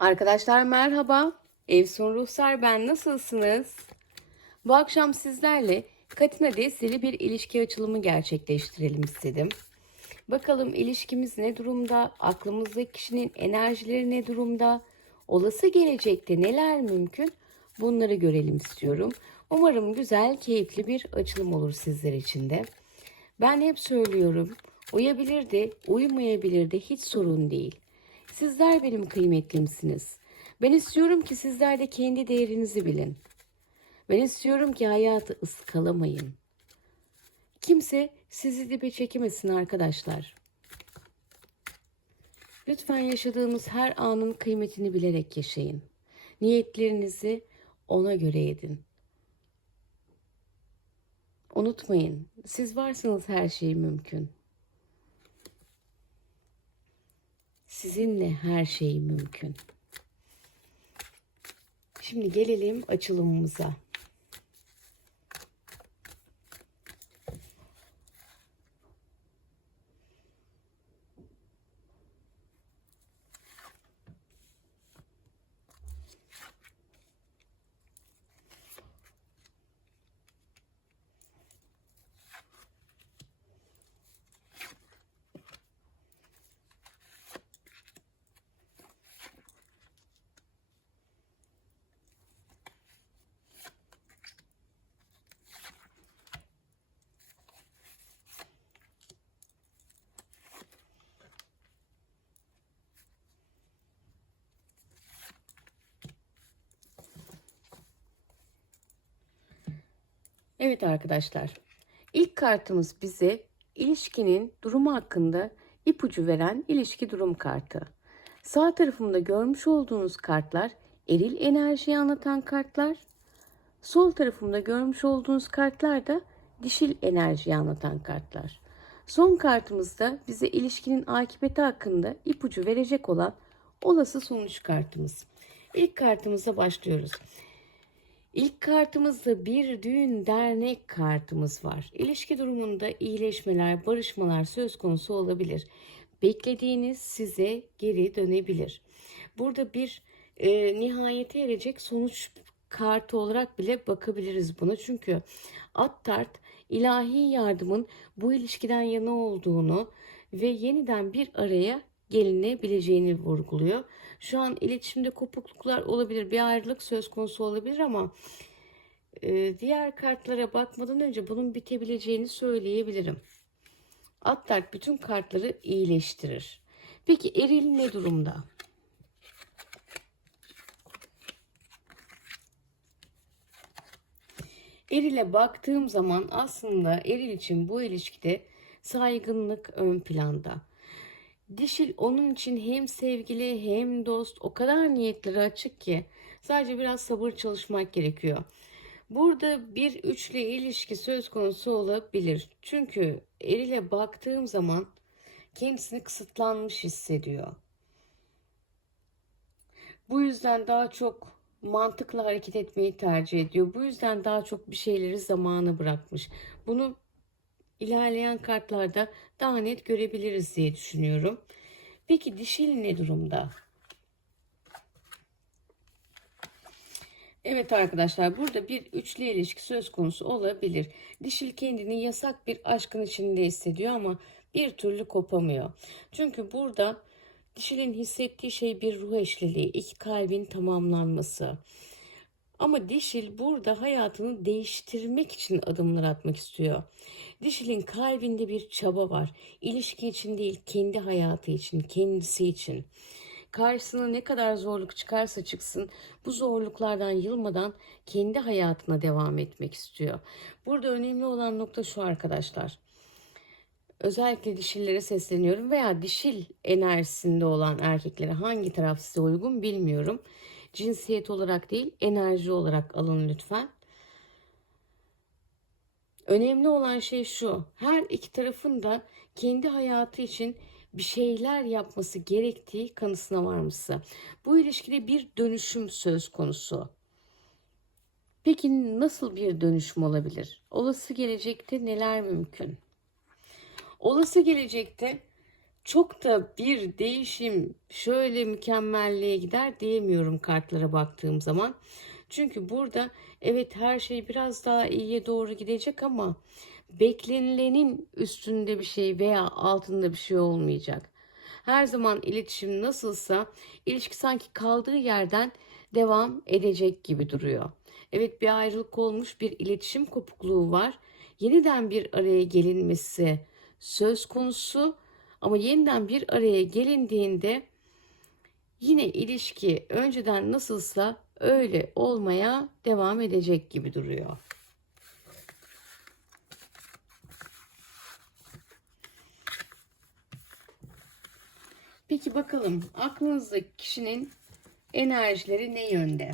Arkadaşlar merhaba. Evsun Ruhsar ben nasılsınız? Bu akşam sizlerle Katina desteli bir ilişki açılımı gerçekleştirelim istedim. Bakalım ilişkimiz ne durumda? Aklımızdaki kişinin enerjileri ne durumda? Olası gelecekte neler mümkün? Bunları görelim istiyorum. Umarım güzel, keyifli bir açılım olur sizler için de. Ben hep söylüyorum. Uyabilir de, uymayabilir de hiç sorun değil. Sizler benim kıymetlimsiniz. Ben istiyorum ki sizler de kendi değerinizi bilin. Ben istiyorum ki hayatı ıskalamayın. Kimse sizi dibe çekemesin arkadaşlar. Lütfen yaşadığımız her anın kıymetini bilerek yaşayın. Niyetlerinizi ona göre edin. Unutmayın, siz varsınız her şey mümkün. Sizinle her şey mümkün. Şimdi gelelim açılımımıza. Evet arkadaşlar. İlk kartımız bize ilişkinin durumu hakkında ipucu veren ilişki durum kartı. Sağ tarafımda görmüş olduğunuz kartlar eril enerjiyi anlatan kartlar. Sol tarafımda görmüş olduğunuz kartlar da dişil enerjiyi anlatan kartlar. Son kartımızda bize ilişkinin akıbeti hakkında ipucu verecek olan olası sonuç kartımız. İlk kartımıza başlıyoruz. İlk kartımızda bir düğün dernek kartımız var. İlişki durumunda iyileşmeler, barışmalar söz konusu olabilir. Beklediğiniz size geri dönebilir. Burada bir e, nihayete erecek sonuç kartı olarak bile bakabiliriz buna. Çünkü Attart ilahi yardımın bu ilişkiden yana olduğunu ve yeniden bir araya gelinebileceğini vurguluyor. Şu an iletişimde kopukluklar olabilir, bir ayrılık söz konusu olabilir ama e, diğer kartlara bakmadan önce bunun bitebileceğini söyleyebilirim. Attart bütün kartları iyileştirir. Peki eril ne durumda? Eril'e baktığım zaman aslında eril için bu ilişkide saygınlık ön planda. Dişil onun için hem sevgili hem dost o kadar niyetleri açık ki sadece biraz sabır çalışmak gerekiyor. Burada bir üçlü ilişki söz konusu olabilir. Çünkü Eril'e baktığım zaman kendisini kısıtlanmış hissediyor. Bu yüzden daha çok mantıklı hareket etmeyi tercih ediyor. Bu yüzden daha çok bir şeyleri zamanı bırakmış. Bunu ilerleyen kartlarda daha net görebiliriz diye düşünüyorum. Peki dişil ne durumda? Evet arkadaşlar burada bir üçlü ilişki söz konusu olabilir. Dişil kendini yasak bir aşkın içinde hissediyor ama bir türlü kopamıyor. Çünkü burada dişilin hissettiği şey bir ruh eşliliği, iki kalbin tamamlanması. Ama dişil burada hayatını değiştirmek için adımlar atmak istiyor. Dişilin kalbinde bir çaba var. İlişki için değil, kendi hayatı için, kendisi için. Karşısına ne kadar zorluk çıkarsa çıksın bu zorluklardan yılmadan kendi hayatına devam etmek istiyor. Burada önemli olan nokta şu arkadaşlar. Özellikle dişillere sesleniyorum veya dişil enerjisinde olan erkeklere hangi taraf size uygun bilmiyorum. Cinsiyet olarak değil enerji olarak alın lütfen. Önemli olan şey şu. Her iki tarafın da kendi hayatı için bir şeyler yapması gerektiği kanısına varması. Bu ilişkide bir dönüşüm söz konusu. Peki nasıl bir dönüşüm olabilir? Olası gelecekte neler mümkün? Olası gelecekte çok da bir değişim şöyle mükemmelliğe gider diyemiyorum kartlara baktığım zaman. Çünkü burada evet her şey biraz daha iyiye doğru gidecek ama beklenilenin üstünde bir şey veya altında bir şey olmayacak. Her zaman iletişim nasılsa ilişki sanki kaldığı yerden devam edecek gibi duruyor. Evet bir ayrılık olmuş, bir iletişim kopukluğu var. Yeniden bir araya gelinmesi söz konusu ama yeniden bir araya gelindiğinde yine ilişki önceden nasılsa öyle olmaya devam edecek gibi duruyor. Peki bakalım aklınızdaki kişinin enerjileri ne yönde?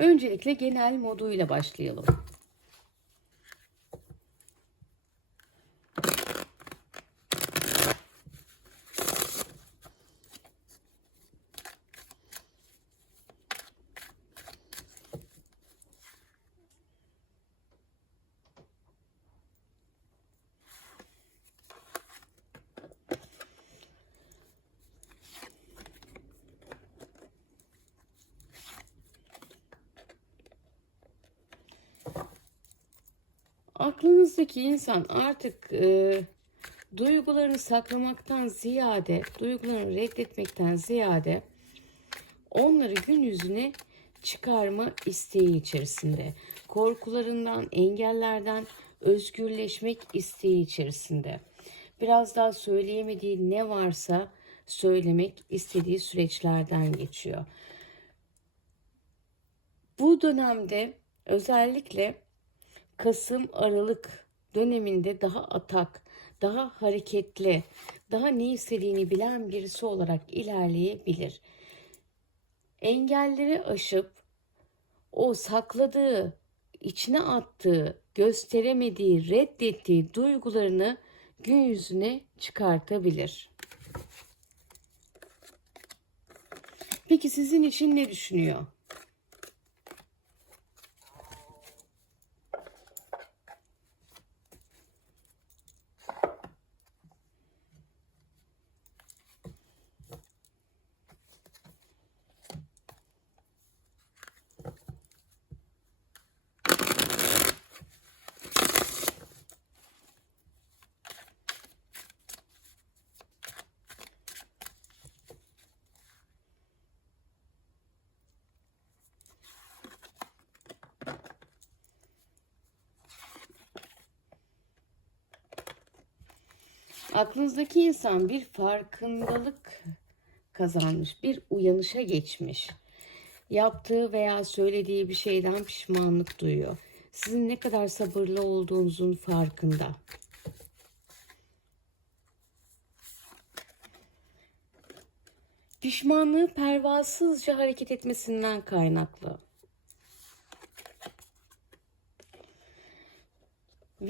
Öncelikle genel moduyla başlayalım. Aklınızdaki insan artık e, duygularını saklamaktan ziyade, duygularını reddetmekten ziyade onları gün yüzüne çıkarma isteği içerisinde. Korkularından, engellerden özgürleşmek isteği içerisinde. Biraz daha söyleyemediği ne varsa söylemek istediği süreçlerden geçiyor. Bu dönemde özellikle Kasım Aralık döneminde daha atak, daha hareketli, daha ne istediğini bilen birisi olarak ilerleyebilir. Engelleri aşıp o sakladığı, içine attığı, gösteremediği, reddettiği duygularını gün yüzüne çıkartabilir. Peki sizin için ne düşünüyor? Aklınızdaki insan bir farkındalık kazanmış, bir uyanışa geçmiş. Yaptığı veya söylediği bir şeyden pişmanlık duyuyor. Sizin ne kadar sabırlı olduğunuzun farkında. Pişmanlığı pervasızca hareket etmesinden kaynaklı.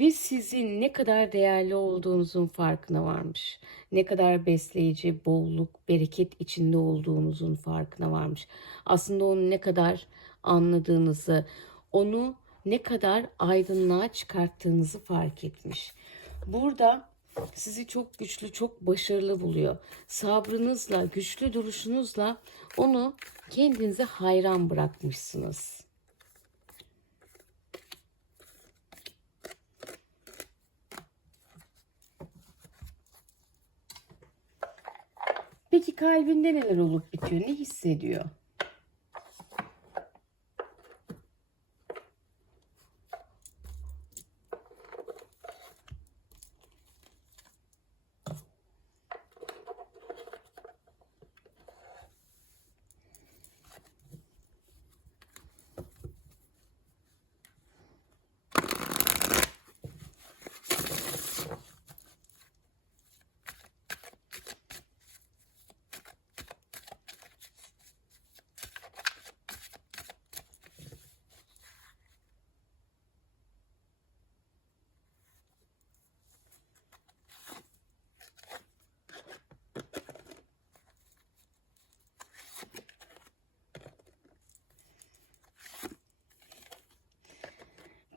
Ve sizin ne kadar değerli olduğunuzun farkına varmış. Ne kadar besleyici, bolluk, bereket içinde olduğunuzun farkına varmış. Aslında onu ne kadar anladığınızı, onu ne kadar aydınlığa çıkarttığınızı fark etmiş. Burada sizi çok güçlü, çok başarılı buluyor. Sabrınızla, güçlü duruşunuzla onu kendinize hayran bırakmışsınız. Peki kalbinde neler olup bitiyor? Ne hissediyor?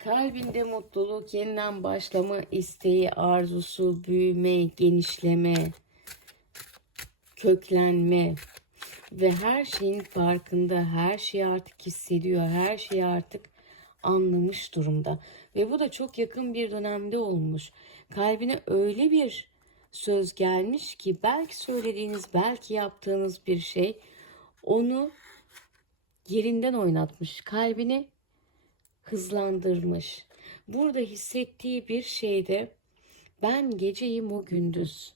Kalbinde mutluluk, yeniden başlama isteği, arzusu, büyüme, genişleme, köklenme ve her şeyin farkında, her şeyi artık hissediyor, her şeyi artık anlamış durumda. Ve bu da çok yakın bir dönemde olmuş. Kalbine öyle bir söz gelmiş ki belki söylediğiniz, belki yaptığınız bir şey onu yerinden oynatmış. Kalbini hızlandırmış. Burada hissettiği bir şeyde ben geceyim o gündüz.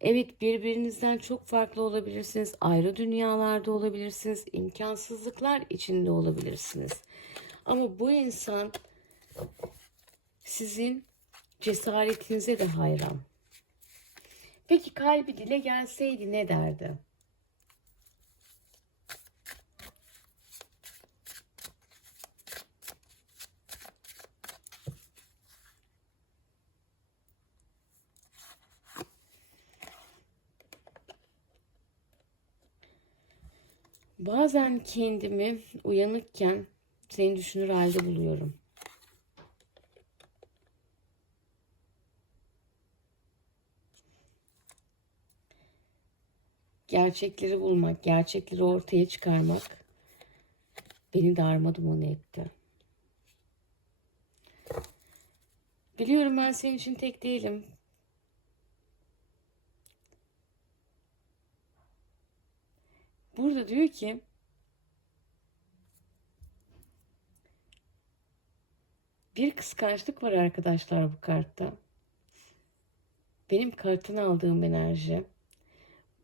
Evet birbirinizden çok farklı olabilirsiniz. Ayrı dünyalarda olabilirsiniz. imkansızlıklar içinde olabilirsiniz. Ama bu insan sizin cesaretinize de hayran. Peki kalbi dile gelseydi ne derdi? Bazen kendimi uyanıkken seni düşünür halde buluyorum. Gerçekleri bulmak, gerçekleri ortaya çıkarmak beni darmaduman etti. Biliyorum ben senin için tek değilim. Burada diyor ki bir kıskançlık var arkadaşlar bu kartta. Benim karttan aldığım enerji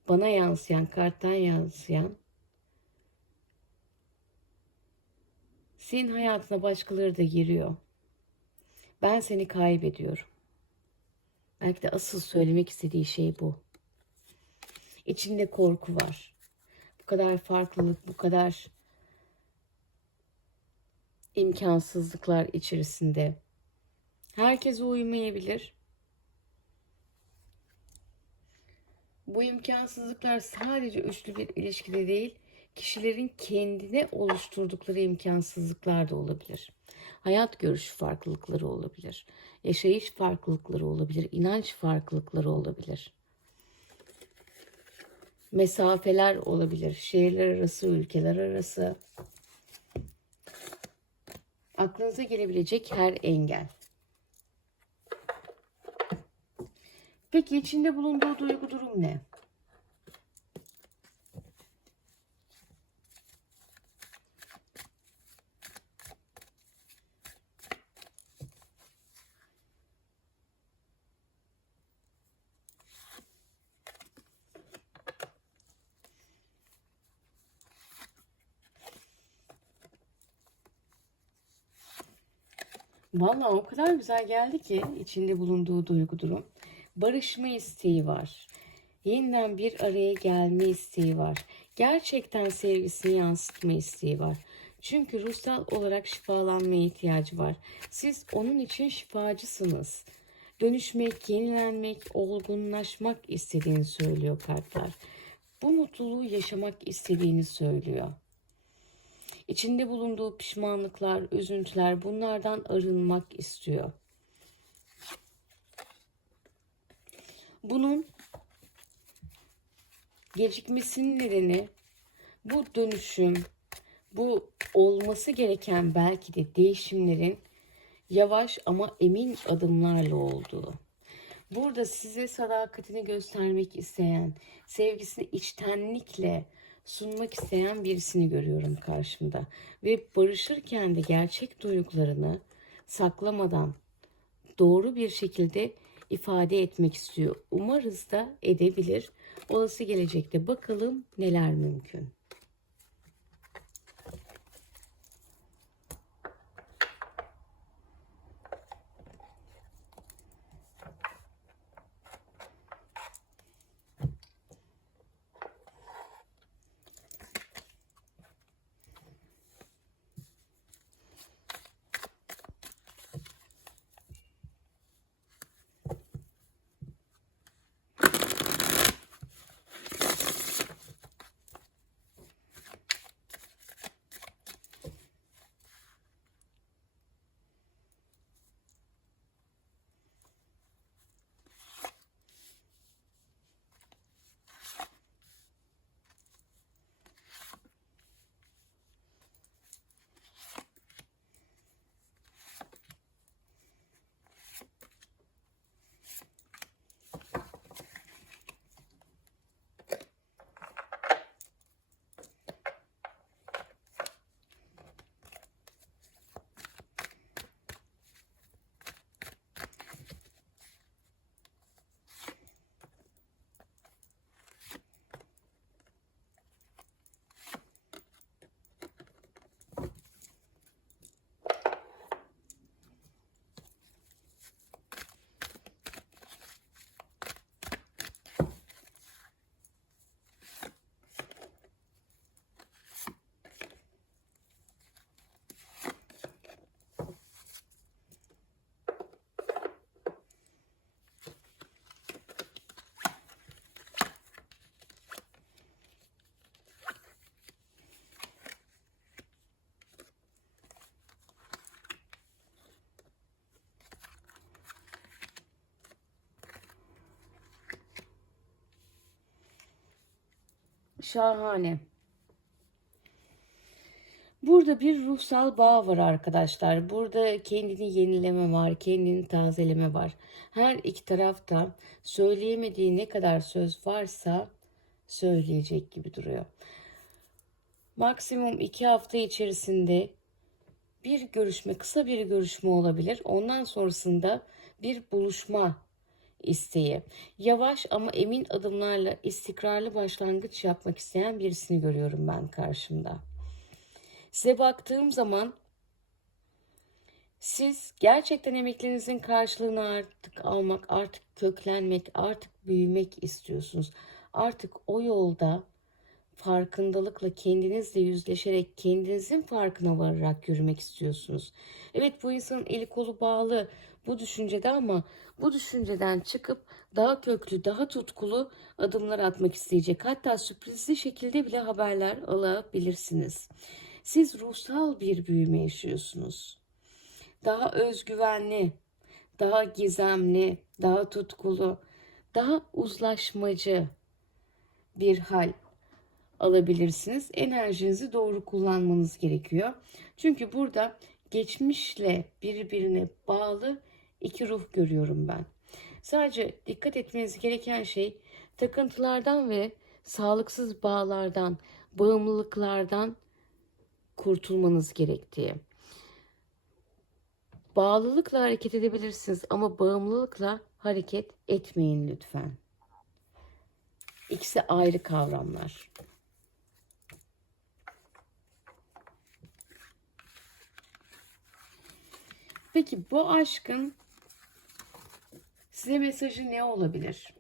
bana yansıyan, karttan yansıyan senin hayatına başkaları da giriyor. Ben seni kaybediyorum. Belki de asıl söylemek istediği şey bu. İçinde korku var. Bu kadar farklılık, bu kadar imkansızlıklar içerisinde. Herkese uymayabilir. Bu imkansızlıklar sadece üçlü bir ilişkide değil, kişilerin kendine oluşturdukları imkansızlıklar da olabilir. Hayat görüşü farklılıkları olabilir. Yaşayış farklılıkları olabilir. inanç farklılıkları olabilir. Mesafeler olabilir. Şehirler arası, ülkeler arası. Aklınıza gelebilecek her engel. Peki içinde bulunduğu duygu durum ne? Vallahi o kadar güzel geldi ki içinde bulunduğu duygu durum. Barışma isteği var. Yeniden bir araya gelme isteği var. Gerçekten sevgisini yansıtma isteği var. Çünkü ruhsal olarak şifalanmaya ihtiyacı var. Siz onun için şifacısınız. Dönüşmek, yenilenmek, olgunlaşmak istediğini söylüyor kartlar. Bu mutluluğu yaşamak istediğini söylüyor. İçinde bulunduğu pişmanlıklar, üzüntüler bunlardan arınmak istiyor. Bunun gecikmesinin nedeni bu dönüşüm, bu olması gereken belki de değişimlerin yavaş ama emin adımlarla olduğu. Burada size sadakatini göstermek isteyen, sevgisini içtenlikle sunmak isteyen birisini görüyorum karşımda. Ve barışırken de gerçek duygularını saklamadan doğru bir şekilde ifade etmek istiyor. Umarız da edebilir. Olası gelecekte bakalım neler mümkün. Şahane. Burada bir ruhsal bağ var arkadaşlar. Burada kendini yenileme var, kendini tazeleme var. Her iki tarafta söyleyemediği ne kadar söz varsa söyleyecek gibi duruyor. Maksimum iki hafta içerisinde bir görüşme, kısa bir görüşme olabilir. Ondan sonrasında bir buluşma isteği. Yavaş ama emin adımlarla istikrarlı başlangıç yapmak isteyen birisini görüyorum ben karşımda. Size baktığım zaman siz gerçekten emeklerinizin karşılığını artık almak, artık köklenmek, artık büyümek istiyorsunuz. Artık o yolda farkındalıkla kendinizle yüzleşerek kendinizin farkına vararak yürümek istiyorsunuz. Evet bu insanın eli kolu bağlı bu düşüncede ama bu düşünceden çıkıp daha köklü, daha tutkulu adımlar atmak isteyecek. Hatta sürprizli şekilde bile haberler alabilirsiniz. Siz ruhsal bir büyüme yaşıyorsunuz. Daha özgüvenli, daha gizemli, daha tutkulu, daha uzlaşmacı bir hal alabilirsiniz. Enerjinizi doğru kullanmanız gerekiyor. Çünkü burada geçmişle birbirine bağlı iki ruh görüyorum ben. Sadece dikkat etmeniz gereken şey takıntılardan ve sağlıksız bağlardan, bağımlılıklardan kurtulmanız gerektiği. Bağlılıkla hareket edebilirsiniz ama bağımlılıkla hareket etmeyin lütfen. İkisi ayrı kavramlar. Peki bu aşkın size mesajı ne olabilir?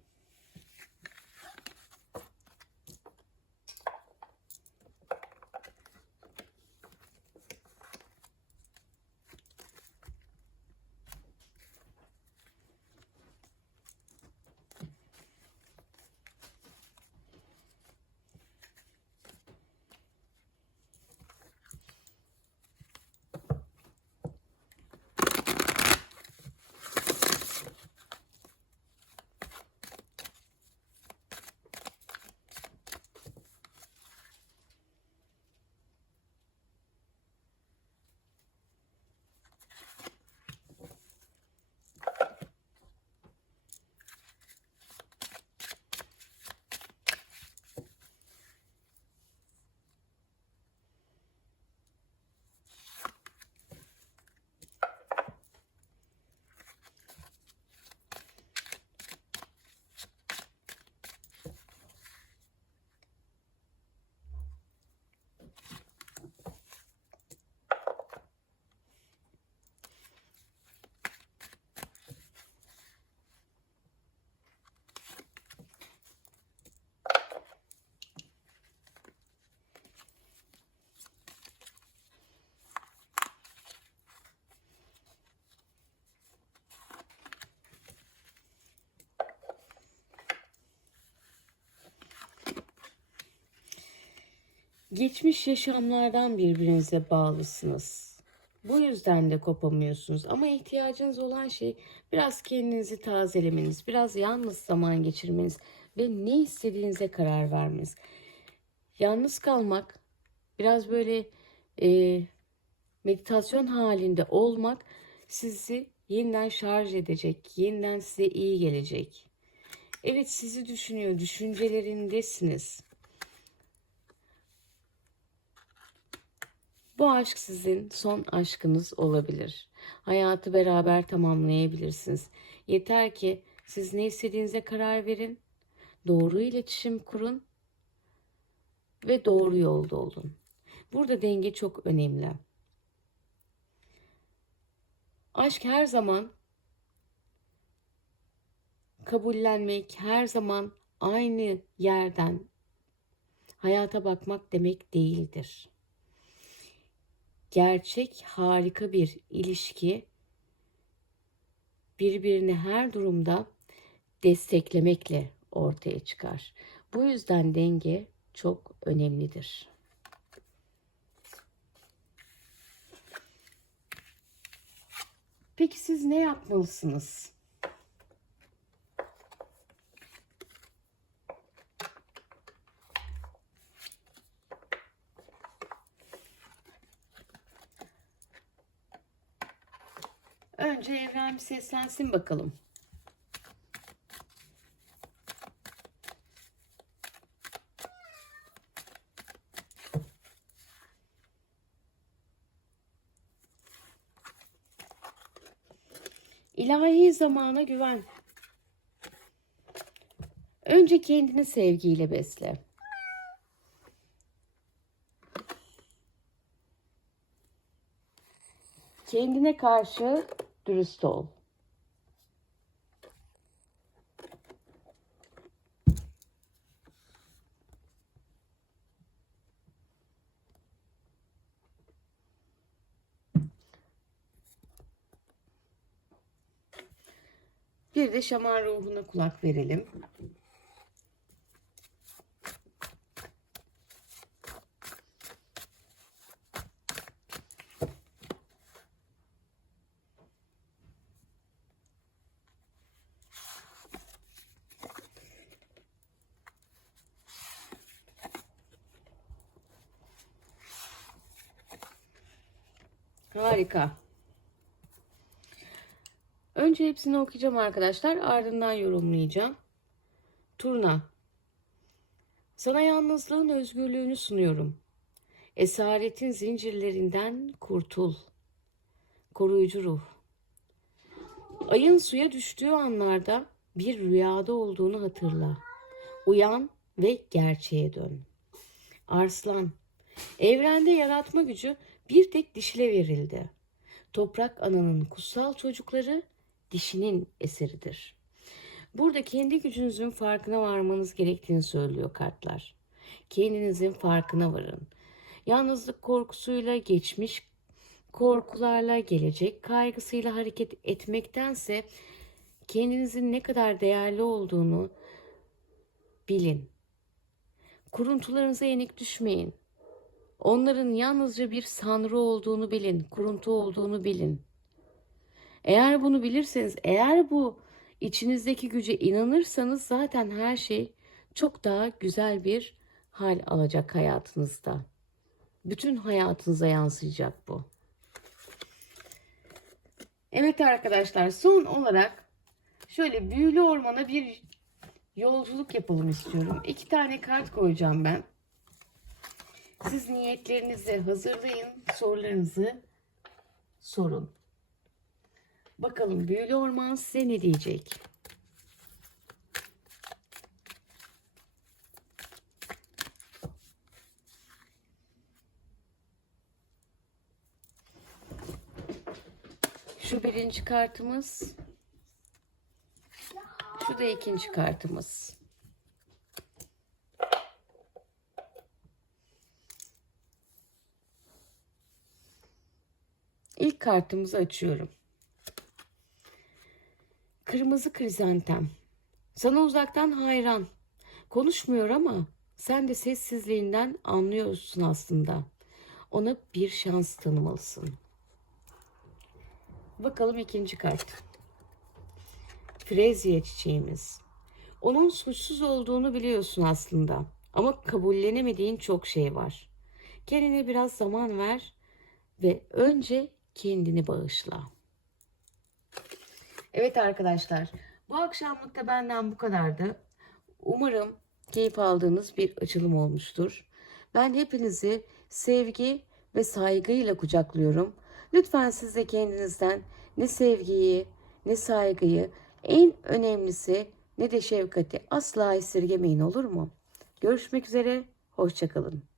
Geçmiş yaşamlardan birbirinize bağlısınız. Bu yüzden de kopamıyorsunuz. Ama ihtiyacınız olan şey biraz kendinizi tazelemeniz, biraz yalnız zaman geçirmeniz ve ne istediğinize karar vermeniz. Yalnız kalmak, biraz böyle e, meditasyon halinde olmak sizi yeniden şarj edecek, yeniden size iyi gelecek. Evet sizi düşünüyor, düşüncelerindesiniz. Bu aşk sizin son aşkınız olabilir. Hayatı beraber tamamlayabilirsiniz. Yeter ki siz ne istediğinize karar verin, doğru iletişim kurun ve doğru yolda olun. Burada denge çok önemli. Aşk her zaman kabullenmek, her zaman aynı yerden hayata bakmak demek değildir gerçek harika bir ilişki birbirini her durumda desteklemekle ortaya çıkar. Bu yüzden denge çok önemlidir. Peki siz ne yapmalısınız? önce evren bir seslensin bakalım. İlahi zamana güven. Önce kendini sevgiyle besle. Kendine karşı dürüst ol. Bir de şaman ruhuna kulak verelim. Harika. Önce hepsini okuyacağım arkadaşlar. Ardından yorumlayacağım. Turna. Sana yalnızlığın özgürlüğünü sunuyorum. Esaretin zincirlerinden kurtul. Koruyucu ruh. Ayın suya düştüğü anlarda bir rüyada olduğunu hatırla. Uyan ve gerçeğe dön. Arslan. Evrende yaratma gücü bir tek dişile verildi. Toprak ananın kutsal çocukları dişinin eseridir. Burada kendi gücünüzün farkına varmanız gerektiğini söylüyor kartlar. Kendinizin farkına varın. Yalnızlık korkusuyla, geçmiş korkularla, gelecek kaygısıyla hareket etmektense kendinizin ne kadar değerli olduğunu bilin. Kuruntularınıza yenik düşmeyin. Onların yalnızca bir sanrı olduğunu bilin, kuruntu olduğunu bilin. Eğer bunu bilirseniz, eğer bu içinizdeki güce inanırsanız zaten her şey çok daha güzel bir hal alacak hayatınızda. Bütün hayatınıza yansıyacak bu. Evet arkadaşlar son olarak şöyle büyülü ormana bir yolculuk yapalım istiyorum. İki tane kart koyacağım ben. Siz niyetlerinizi hazırlayın, sorularınızı sorun. Bakalım büyülü orman size ne diyecek? Şu birinci kartımız. Şu da ikinci kartımız. İlk kartımızı açıyorum. Kırmızı krizantem. Sana uzaktan hayran. Konuşmuyor ama sen de sessizliğinden anlıyorsun aslında. Ona bir şans tanımalısın. Bakalım ikinci kart. Frezya çiçeğimiz. Onun suçsuz olduğunu biliyorsun aslında. Ama kabullenemediğin çok şey var. Kendine biraz zaman ver ve önce kendini bağışla. Evet arkadaşlar, bu akşamlık da benden bu kadardı. Umarım keyif aldığınız bir açılım olmuştur. Ben hepinizi sevgi ve saygıyla kucaklıyorum. Lütfen siz de kendinizden ne sevgiyi, ne saygıyı, en önemlisi ne de şefkati asla esirgemeyin olur mu? Görüşmek üzere, hoşçakalın.